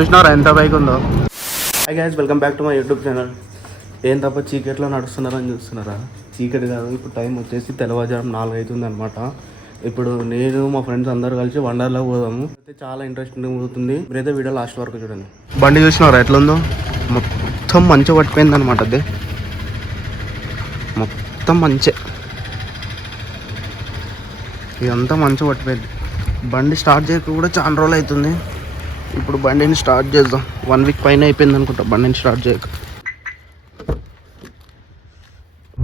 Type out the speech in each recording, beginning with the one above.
చూసినారా ఎంత బైక్ ఉందో. Hi guys, welcome back to my YouTube channel. ఏం తప్ప చీకట్లో నడుస్తున్నారని చూస్తున్నారా? చీకటి కాదు, ఇప్పుడు టైం వచ్చేసి తెల్లవారుజాము 4 అవుతుంది అనమాట. ఇప్పుడు నేను మా ఫ్రెండ్స్ అందరు కలిసి వండర్లా పోదాము. అయితే చాలా ఇంట్రెస్టింగ్ అవుతుంది. మీరైతే వీడియో లాస్ట్ వరకు చూడండి. బండి చూసినారా ఎట్లుందో? మొత్తం మంచి పట్టిపోయింది అనమాట. అదే మొత్తం మంచి, ఇదంతా మంచి పట్టిపోయింది. బండి స్టార్ట్ చేయక కూడా చాలా రోజులు అవుతుంది. ఇప్పుడు బండిని స్టార్ట్ చేద్దాం. 1 వీక్ పైన అయిపోయింది అనుకుంటా బండిని స్టార్ట్ చేయక.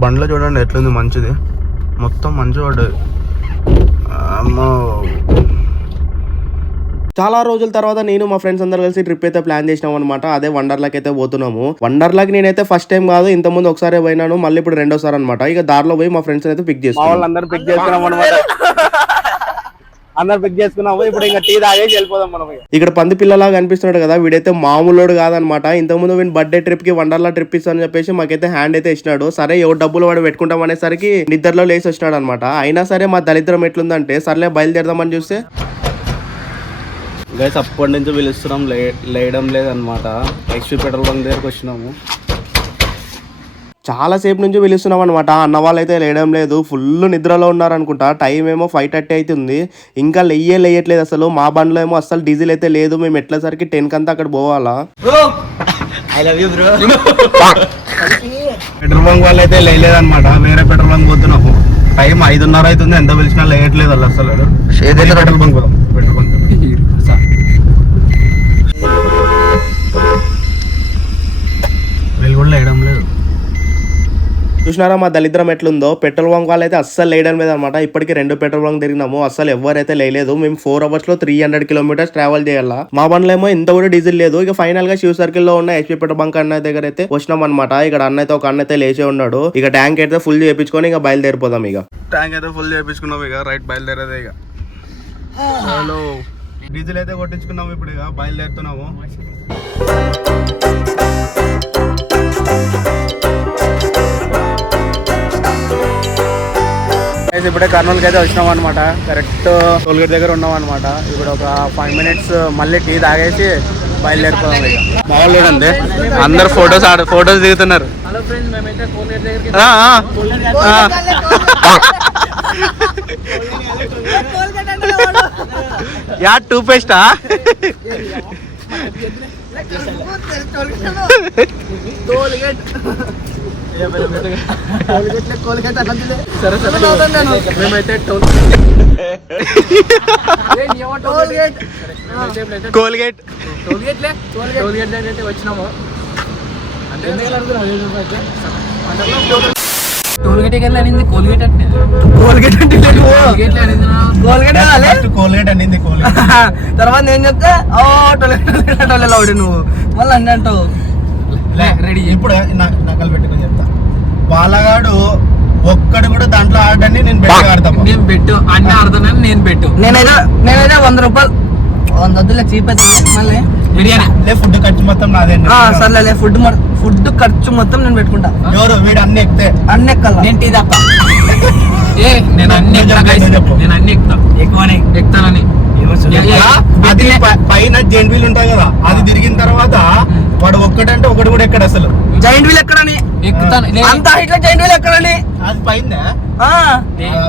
బండిలో చూడండి ఎట్లుంది, మంచిది, మొత్తం మంచి పడ్డది. అమ్మో, చాలా రోజుల తర్వాత నేను మా ఫ్రెండ్స్ అందరు కలిసి ట్రిప్ అయితే ప్లాన్ చేసినాం అనమాట. అదే వండర్లాకి అయితే పోతున్నాము. వండర్లాకి నేనైతే ఫస్ట్ టైం కాదు, ఇంత ముందు ఒకసారి పోయినాను, మళ్ళీ ఇప్పుడు రెండోసారి అనమాట. ఇక దారిలో పోయి మా ఫ్రెండ్స్ అయితే పిక్ చేస్తాం. వాళ్ళందరూ పిక్ చేసుకున్నాం అనమాట. అందరు పిక్ చేసుకున్నాము. ఇప్పుడు ఇంకా టీ తాగేసి వెళ్ళిపోదాం మనం. ఇక్కడ పంది పిల్లలాగా కనిపిస్తున్నాడు కదా, వీడైతే మామూలుడు కాదనమాట. ఇంతకుముందు వీళ్ళు బర్త్డే ట్రిప్ కి వండర్లా ట్రిప్ ఇస్తానని చెప్పేసి మాకైతే హ్యాండ్ అయితే ఇచ్చినాడు. సరే ఎవరు డబ్బులు వాడు పెట్టుకుంటాం అనేసరికి నిద్రలో లేసి వచ్చినాడు అనమాట. అయినా సరే మా దరిద్రం ఎట్లుందంటే సర్లే బయలుదేరదామని చూస్తే గైస్ అప్పటి నుంచి పిలుస్తున్నాం, లేయడం లేదనమాట. ఎక్స్పీ పెట్రోల్ బంక్ దగ్గరకు వచ్చినాము. చాలాసేపు నుంచి పిలుస్తున్నాం అనమాట. అన్న వాళ్ళు అయితే లేయడం లేదు, ఫుల్ నిద్రలో ఉన్నారనుకుంటా. టైం ఏమో 5:30 అవుతుంది. ఇంకా లేయట్లేదు అసలు. మా బండ్లో ఏమో అసలు డీజిల్ అయితే లేదు. మేము ఎట్లేసరికి 10 కంతా అక్కడ పోవాలా. పెట్రోల్ బంక్ వాళ్ళు అయితే లేదనమాట. వేరే పెట్రోల్ బంక్ పోతున్నాము. టైం 5:30 అవుతుంది. ఎంత పిలిచినా లేయట్లేదు వాళ్ళు అసలు. పెట్రోల్ బంక్ పోదాం. పెట్రోల్ బంక్ వీళ్ళు కూడా లేయడం లేదు. చూసినారా మా దళిద్రం ఎట్లుందో? పెట్రోల్ బంక్ వాళ్ళు అయితే అస్సలు లేయడం లేదు అనమాట. ఇప్పటికి 2 పెట్రోల్ బంక్ తిరిగినాము, అస్సలు ఎవరైతే లేదు. మేము 4 hours లో 300 kilometers ట్రావెల్ చేయాలా. మా బండ్లో ఏమో ఇంత కూడా డీజిల్ లేదు. ఇక ఫైనల్ గా శివ సర్కిల్ లో ఉన్న హెచ్పీ పెట్రోల్ బంక్ అన్న దగ్గర అయితే వచ్చినాం అనమాట. ఇక్కడ అన్న అయితే ఒక అన్న అయితే లేచే ఉన్నాడు. ఇక ట్యాంక్ అయితే ఫుల్ చేయించుకొని ఇక బయలుదేరిపోదాం. ఇక ట్యాంక్ అయితే ఫుల్ చేయించుకున్నాం. ఇక రైట్ బయలుదేరేదే. ఇక హలో, డీజిల్ అయితే కొట్టించుకున్నాము. ఇప్పుడు ఇక బయలుదేరుతున్నాము. ఇప్పుడే కర్నూలుకి అయితే వచ్చినాం అనమాట. కరెక్ట్ టోల్గేట్ దగ్గర ఉన్నాం అనమాట. ఇప్పుడు ఒక 5 minutes మళ్ళీ టీ తాగేసి బయలుదేరిపోదాం. మామూలు అండి, అందరు ఫొటోస్ దిగుతున్నారు. యా టూత్ పేస్టా? మేమైతే కోల్గేట్ వచ్చినాము. కోల్గేట్ అనింది. తర్వాత నేను చెప్తే టోల్గేట్ నువ్వు మళ్ళీ అన్నీ అంటావు. రెడీ ఇప్పుడు నకలు పెట్టుకొని చెప్తా. బాలగాడు ఒక్కడు కూడా దాంట్లో ఆడని నేను ఆడతాను. నేను పెట్టు అన్ని ఆడతానని నేను పెట్టు. నేనైతే 100 రూపాయలు 100 వద్దులే, చీప్ అయితే మళ్ళీ బిర్యానీ ఫుడ్ ఖర్చు మొత్తం నాదే. సర్లే, ఫుడ్ ఖర్చు మొత్తం నేను పెట్టుకుంటా. ఎవరు వీడు అన్ని ఎక్కితే అన్ని ఎక్కాలి. నేను టీ తప్ప నేను అన్ని ఎక్కుతా. ఎక్కువనే ఎక్కుతానని అది పైన జైంట్ వీల్ ఉంటాయి కదా, అది తిరిగిన తర్వాత వాడు ఒక్కడంటే ఒకటి కూడా ఎక్కడ అసలు. జైంట్ వీల్ ఎక్కడని ఎక్కుతాను. అంత హైట్ లో జైంట్ వీల్ ఎక్కడని? అది పైన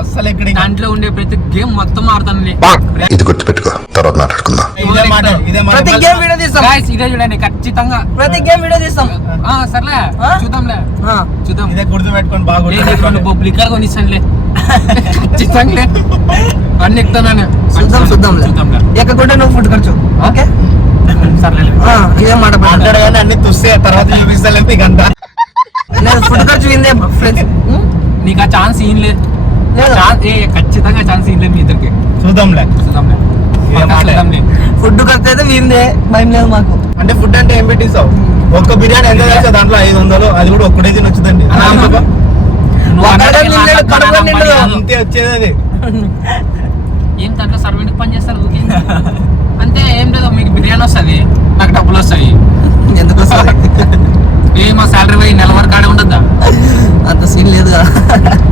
అసలు ఎక్కడ. దాంట్లో ఉండే ప్రతి గేమ్ మొత్తం ఆడతాను. ఇది గుర్తుపెట్టుకో, తర్వాత మాట్లాడుకుందాం. ప్రతి గేమ్ వీడియో తీస్తాం. ఇదే చూడండి, ఖచ్చితంగా ప్రతి గేమ్ వీడియో తీస్తాం. సర్లే చూద్దాంలే, చూద్దాం. ఇదే గుర్తు పెట్టుకోండి. బాగా పబ్లిక్ గా కొనిస్తానులే, ఖచ్చితంగా అన్ని ఎక్కుతాను. చూద్దాంలే. ఎక్కకుండా నువ్వు ఫుడ్ ఖర్చు. ఓకే సర్లే, ఇదే మాట మాట్లాడే అన్ని తుస్తే తర్వాత చూపిస్తాను. ఇకంతా ఫుడ్ ఖర్చు విందే ఫ్రెండ్స్. నీకు ఆ ఛాన్స్ ఏం లేదు, ఖచ్చితంగా ఛాన్స్ ఏం లేదు మీ ఇద్దరికి. చూద్దాంలే. ఫుడ్ ఖర్చు అయితే విందే, భయం లేదు మాకు. అంటే ఫుడ్ అంటే ఏం పెట్టిస్తావు? ఒక్క బిర్యానీ ఎంత చేస్తా? దాంట్లో 500, అది కూడా ఒక్కటే తినొచ్చుదండి. అంతే వచ్చేది. అది ఏం దాంట్లో సర్వెంట్ పని చేస్తారు అంతే, ఏం లేదు. మీకు బిర్యానీ వస్తుంది, నాకు డబ్బులు వస్తాయి. ఎందుకు వస్తుంది? మా శాలరీ పోయి నెల వరకు ఆడే ఉండద్దా? అంత సీన్ లేదు కదా.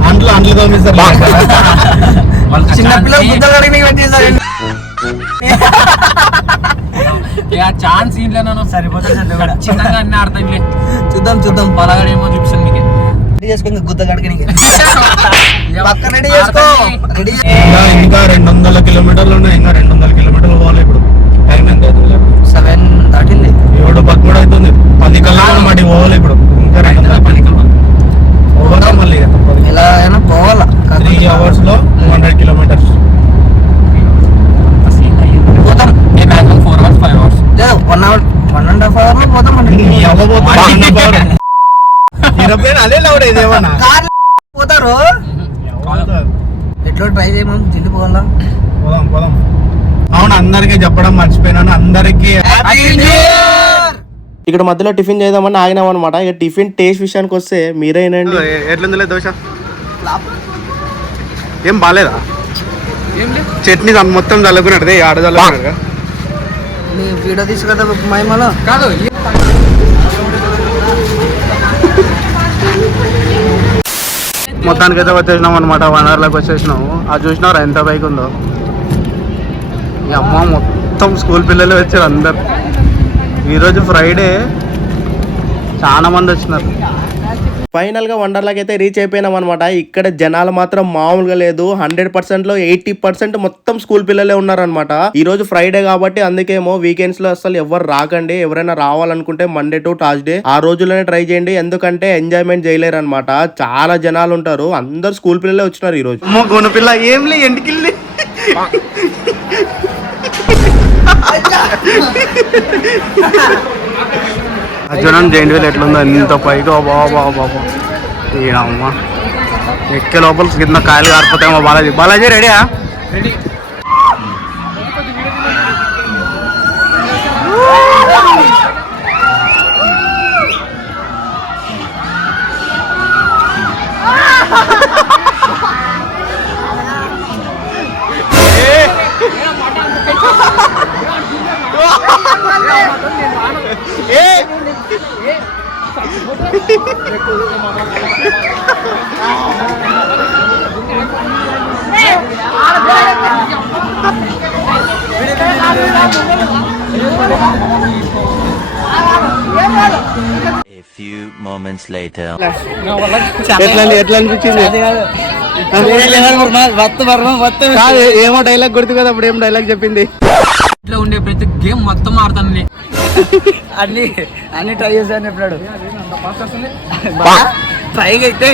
అంట్లో తోమిస్తారు. చిన్నపిల్లలు ఛాన్స్ ఇంట్లో సరిపోతుంది ఖచ్చితంగా అన్ని ఆడతాంలే. చూద్దాం పలగడేమో చూపిస్తాను మీకు. రెడీ చేసుకో, గుద్ద గడకని పక్క రెడీ చేసుకో. ఇంకా 200 కిలోమీటర్లు ఉన్నాయి. ఇంకా 200 కిలోమీటర్లు పోవాలి. ఇప్పుడు టైం ఎంత అవుతుంది? 7 దాటింది. 7:13 అవుతుంది. 10 కల్లా మాట పోవాలి. ఇప్పుడు ఇంకా 210 పోవాలా మళ్ళీ ఎలా అయినా పోవాలా. 3 hours లో 200 కిలోమీటర్స్ పోతాం. 4 hours 5 hours లేదు 1 hour 1.5 hour లో పోతాం. పోతారు ఎట్లా ట్రై చేయమని జిల్లి పోవాలా. పోదాం. అవును, అందరికి చెప్పడం మర్చిపోయినాను. అందరికి ఇక్కడ మధ్యలో టిఫిన్ చేద్దామని ఆగినాం అనమాట. ఇక టిఫిన్ టేస్ట్ విషయానికి వస్తే మీరేనండి. ఎట్లుందిలే దోశ? ఏం బాగాలేదా? చట్నీ మొత్తం చల్లుకున్నట్టు ఆడ చల్లుకున్నాడు. నీ వీడియో తీసు కదా మహిమలో కాదు. మొత్తానికి అయితే వచ్చేసినాం అనమాట. వనర్లోకి వచ్చేసినాము. అది చూసినారా ఎంత బైక్ ఉందో? ఈ అమ్మ మొత్తం స్కూల్ పిల్లలు వచ్చారు అందరు. ఈరోజు ఫ్రైడే, చాలా మంది వచ్చినారు. ఫైనల్ గా వండర్లాకి అయితే రీచ్ అయిపోయినాం అనమాట. ఇక్కడ జనాలు మాత్రం మామూలుగా లేదు. 100% లో 80% మొత్తం స్కూల్ పిల్లలే ఉన్నారనమాట. ఈ రోజు ఫ్రైడే కాబట్టి అందుకేమో వీకెండ్స్ లో అసలు ఎవరు రాకండి. ఎవరైనా రావాలనుకుంటే మండే టు థర్స్డే ఆ రోజుల్లోనే ట్రై చేయండి. ఎందుకంటే ఎంజాయ్మెంట్ చేయలేరు అనమాట. చాలా జనాలు ఉంటారు. అందరు స్కూల్ పిల్లలే వచ్చినారు ఈ రోజు. పిల్ల ఏం లే ఎంటికిల్లి చూడండి జైంట్ వీల్ ఎట్లుందో, ఎంత పైగా. బాబా అమ్మ ఎక్కే లోపల కింద కాయలు కారిపోతాయేమో. బాలాజీ రెడీయా? Ready. A few moments later. ఎట్లా అనిపించింది? ఏమో డైలాగ్ గుర్తు కదా? అప్పుడు ఏం డైలాగ్ చెప్పింది? ఇట్లా ఉండే ప్రతి గేమ్ మొత్తం ఆడతాను. అన్ని ట్రై చేశాను చెప్పాడు. ట్రై అయితే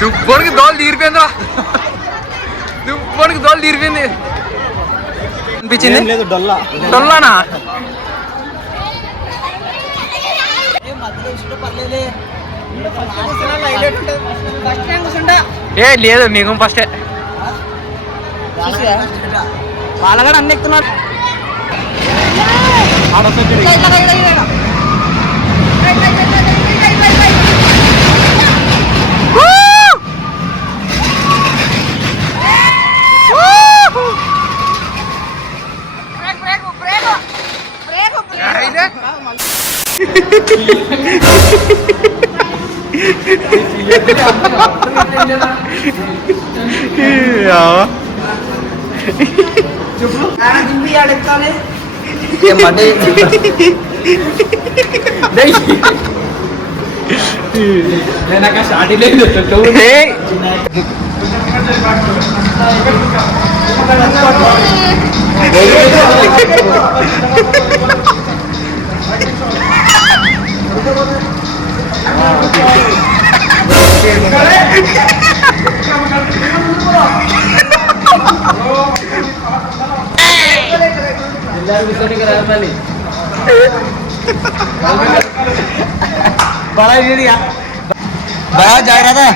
దుబ్బడికి దోలు తీరిపోయిందా? దుబ్బడికి దోలు తీరిపోయింది అనిపించింది. లేదు డొల్లానా? ఏ లేదు నీకు ఫస్టే వాళ్ళగా అన్ని ఎక్కుతున్నారు. बड़ा जा रहा था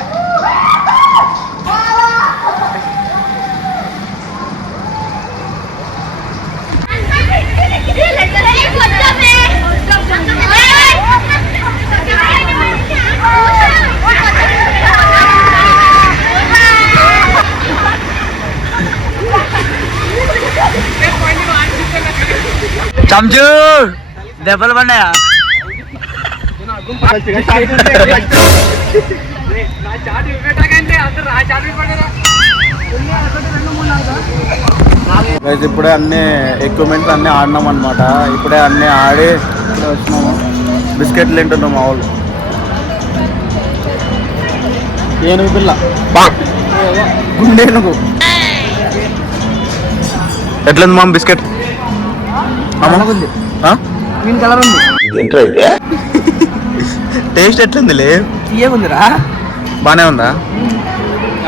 चमचू దెబ్బలు పడ్డాయా? ఇప్పుడే అన్ని ఎక్విప్మెంట్స్ అన్నీ ఆడినాం అనమాట. ఇప్పుడే అన్నీ ఆడి వచ్చినాము. బిస్కెట్లు తింటున్నాం మా వాళ్ళు. ఏనుగు పిల్ల గుండేనుగు ఎట్లుంది మామ బిస్కెట్? గ్రీన్ కలర్ ఉంది. టేస్ట్ ఎట్లుందిలే? తీయగుందిరా. బానే ఉందా?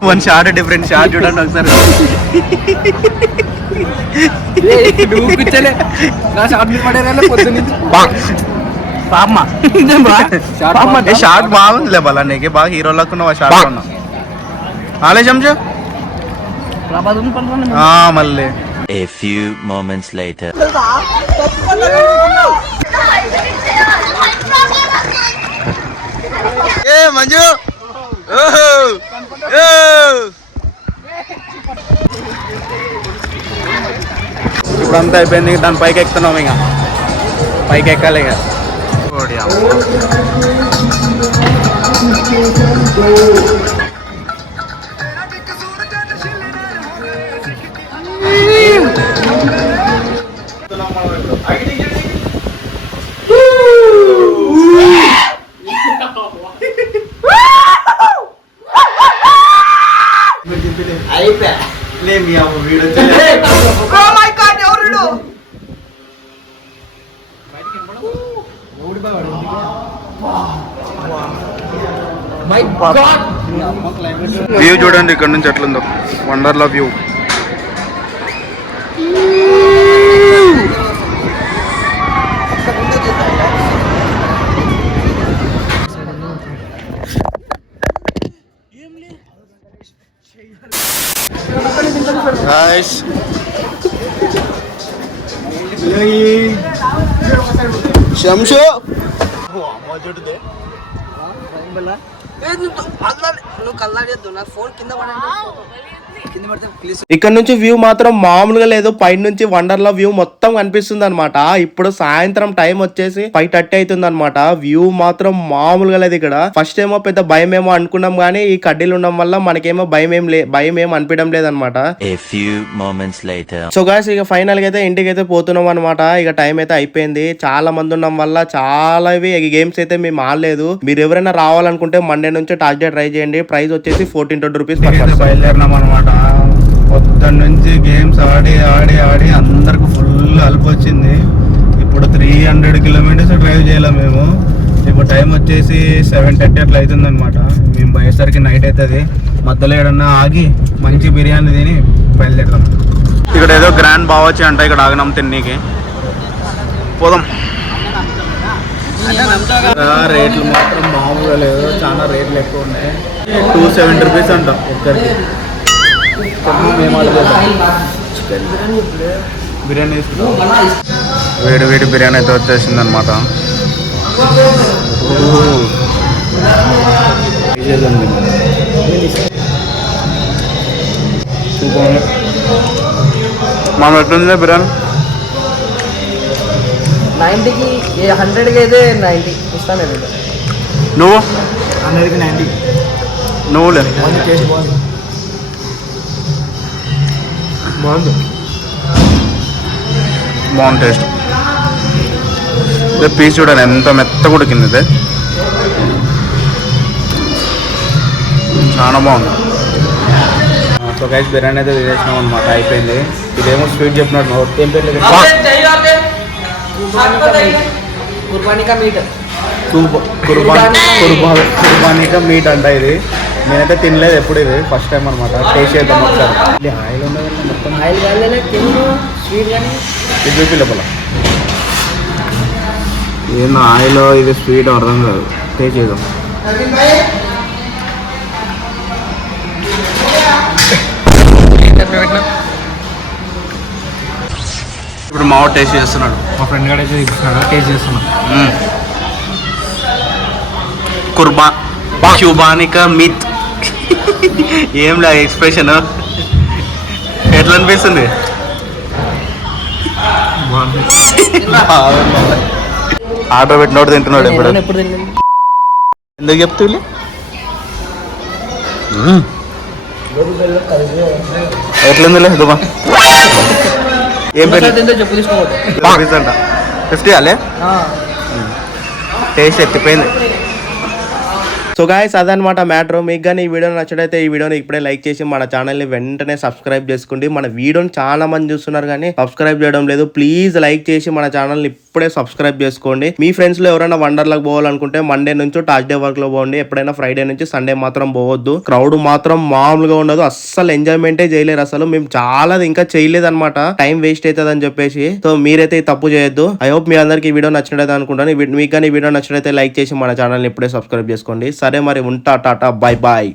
వన్ షార్ట్ డిఫరెంట్ షార్ట్ చూడండి ఒకసారి. నువ్వు కూర్చోలే నా షార్ట్ మీద పడేరా పొద్దున్న షార్ట్ బాగుందిలే బలా నీకు బాగా హీరోలకు ఉన్నావు షార్ట్ ఉన్నా ఆలే చెంచా మళ్ళీ. A few moments later. ఏ మంజు ఇప్పుడు అంతా అయిపోయింది. దాని పైకి ఎక్కుతున్నాం, ఇక పైకి ఎక్కాలి. ఇక వ్యూ చూడండి ఇక్కడ నుంచి ఎట్లుందో వండర్లా వ్యూ. Guys, శంషు ఇక్కడ నుంచి వ్యూ మాత్రం మామూలుగా లేదు. పైన నుంచి వండర్లా వ్యూ మొత్తం కనిపిస్తుంది అనమాట. ఇప్పుడు సాయంత్రం టైం వచ్చేసి 5:30 అవుతుంది అనమాట. వ్యూ మాత్రం మామూలుగా లేదు. ఇక్కడ ఫస్ట్ ఏమో పెద్ద భయం ఏమో అనుకున్నాం, కానీ ఈ కడ్డీలు ఉండడం వల్ల మనకేమో భయం ఏం అనిపించడం లేదనమాట. సో గాయ్స్ ఇక ఫైనల్ గా అయితే ఇంటికి అయితే పోతున్నాం అనమాట. ఇక టైం అయితే అయిపోయింది. చాలా మంది ఉండడం వల్ల చాలా గేమ్స్ అయితే మేము ఆడలేదు. మీరు ఎవరైనా రావాలనుకుంటే మండే నుంచి టార్గెట్ ట్రై చేయండి. ప్రైస్ వచ్చేసి 1420 రూపీస్. బయలుదేరినాం అనమాట. పొద్దున్న నుంచి గేమ్స్ ఆడి ఆడి ఆడి అందరికి ఫుల్ అలుపు వచ్చింది. ఇప్పుడు 300 కిలోమీటర్స్ డ్రైవ్ చేయాలి మేము. ఇప్పుడు టైం వచ్చేసి 7:30 అట్లా అవుతుంది అనమాట. మేము పోయేసరికి నైట్ అవుతుంది. మధ్యలో ఏడన్నా ఆగి మంచి బిర్యానీ తిని బయలుదేరదాం. ఇక్కడ ఏదో గ్రాండ్ బావొచ్చి అంట, ఇక్కడ ఆగినాం తిన్నీకి. పోదాం. రేట్లు మాత్రం మామూలుగా లేదు, చాలా రేట్లు ఎక్కువ ఉన్నాయి. 270 రూపీస్ అంట ఒక్కరికి. బిర్యానీ వేడి వేడి బిర్యానీ అయితే వచ్చేసింది అనమాట. మనం ఎట్లుంది బిర్యానీ? 90కి 100కి అయితే 90 ఇస్తాను. నువ్వు 100కి 90 నువ్వులే. టేస్ట్ బాగుంది. బాగుంది టేస్ట్. పీస్ చూడండి ఎంత మెత్తగా ఉడికింది. ఇదే చాలా బాగుంది. సో గైస్ బిర్యానీ అయితే తినేసినాం అనమాట. అయిపోయింది. ఇదేమో స్వీట్ చెప్పినట్టు ఏం పేరు కుర్బానికా మీట్. కుర్బానికా మీట్ అంట ఇది. నేనైతే తినలేదు ఎప్పుడు, ఇది ఫస్ట్ టైం అనమాట. టేస్ట్ చేద్దాం ఒకసారి. ఆయిల్ ఉండదు మొత్తం. ఆయిల్ కాలే తిను స్వీట్ కానీ ఇది చూపి లోపల ఏందో ఆయిల్ ఇది స్వీట్ అర్థం కాదు. టేస్ట్ చేద్దాం. ఇప్పుడు మా టేస్ట్ చేస్తున్నాడు. మా ఫ్రెండ్ గారు అయితే ఇస్తున్నాడు, టేస్ట్ చేస్తున్నాం. క్యూబానికా మీట్. ఏం లే ఎక్స్ప్రెషన్ ఎట్లా అనిపిస్తుంది? ఆర్డర్ పెట్టినోడు తింటున్నాడు ఇప్పుడు. నేను ఎప్పుడు తిన్నాను? ఎందుకు చెప్తూ ఎట్లుందిలే దుమా ఏం ఒకసారి తింటే చెప్పు తీసుకోవద్దు. అంట 50 అలే టేస్ట్ ఎత్తిపోయింది. సో గాయస్ అదనమాట మ్యాటర్. మీకు కానీ ఈ వీడియో నచ్చడైతే ఈ వీడియోని ఇప్పుడే లైక్ చేసి మన ఛానల్ని వెంటనే సబ్స్క్రైబ్ చేసుకోండి. మన వీడియోని చాలా మంది చూస్తున్నారు కానీ సబ్స్క్రైబ్ చేయడం లేదు. ప్లీజ్ లైక్ చేసి మన ఛానల్ని ఇప్పుడే సబ్స్క్రైబ్ చేసుకోండి. మీ ఫ్రెండ్స్ లో ఎవరైనా వండర్లకు పోవాలనుకుంటే మండే నుంచి థర్స్డే వరకు లో పోండి. ఎప్పుడైనా ఫ్రైడే నుంచి సండే మాత్రం పోవద్దు. క్రౌడ్ మాత్రం మామూలుగా ఉండదు. అస్సలు ఎంజాయ్మెంటే చేయలేరు. అసలు మేము చాలా ఇంకా చేయలేదు అనమాట, టైం వేస్ట్ అవుతుంది అని చెప్పేసి. సో మీరైతే ఈ తప్పు చేయొద్దు. ఐ హోప్ మీ అందరికి ఈ వీడియో నచ్చినట్టు అనుకుంటాను. మీకు కానీ ఈ వీడియో నచ్చినట్లయితే లైక్ చేసి మన ఛానల్ని ఇప్పుడే సబ్స్క్రైబ్ చేసుకోండి. సరే మరి ఉంటా, టాటా, బై బాయ్.